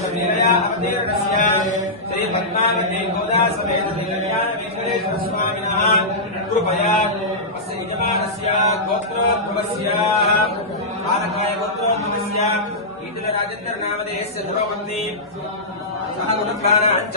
నామధేరణస్య శ్రీ పద్మావతి గోదా సమేత శ్రీ కళ్యాణ వెంకటేశ్వర స్వామినः కృపయా అస్య యజమానస్య గోత్రోద్భవస్య కారకాయ గోత్రోద్భవస్య ఈటుల రాజేంద్ర నామధేయస్య ధ్రువపత్ని సహ గుణప్రాణాంచ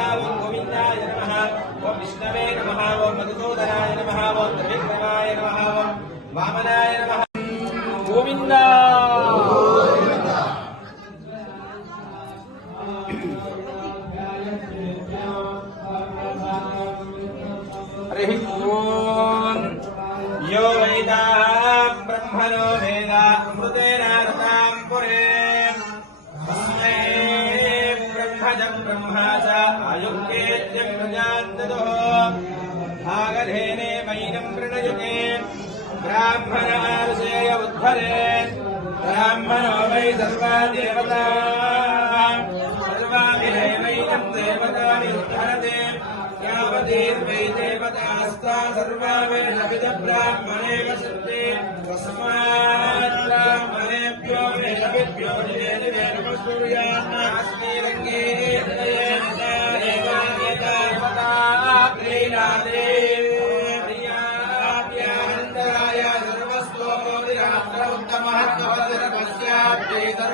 ఓం మధుసూదనాయ నమ ఓం త్రివిక్రమాయ నమ ఓం వామనాయ నమ గోవింద హరి ఓం యో వేదాం బ్రహ్మణో భాగధేనే వైనం ప్రణయుగే బ్రాహ్మణారుషేయ ఉద్ధరే బ్రాహ్మణో వై సర్వా దేవతా సర్వాభిహేవైనం దేవతాని ఉద్ధరతే యావతీర్వై దేవతాస్తా సర్వా వేదవిద బ్రాహ్మణే వసంతే తస్మాత్ బ్రాహ్మణేభ్యో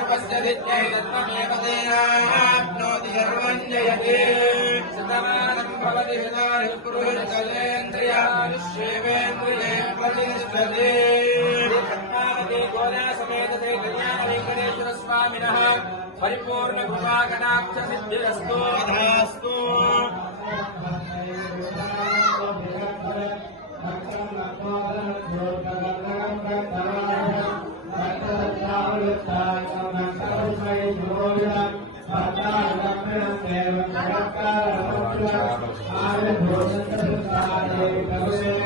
ఉత్తమహత్వవదిరపశ్యాప్తే సర్వస్య దిత్యై తత్మమేవ తేనాప్నోతి సర్వం జయతే శతమానం భవతి శతాని పురుషకలేంద్రియాయుష్యేవేంద్రియే ప్రతిష్టతే పద్మావతి గోదా आर्य भोजन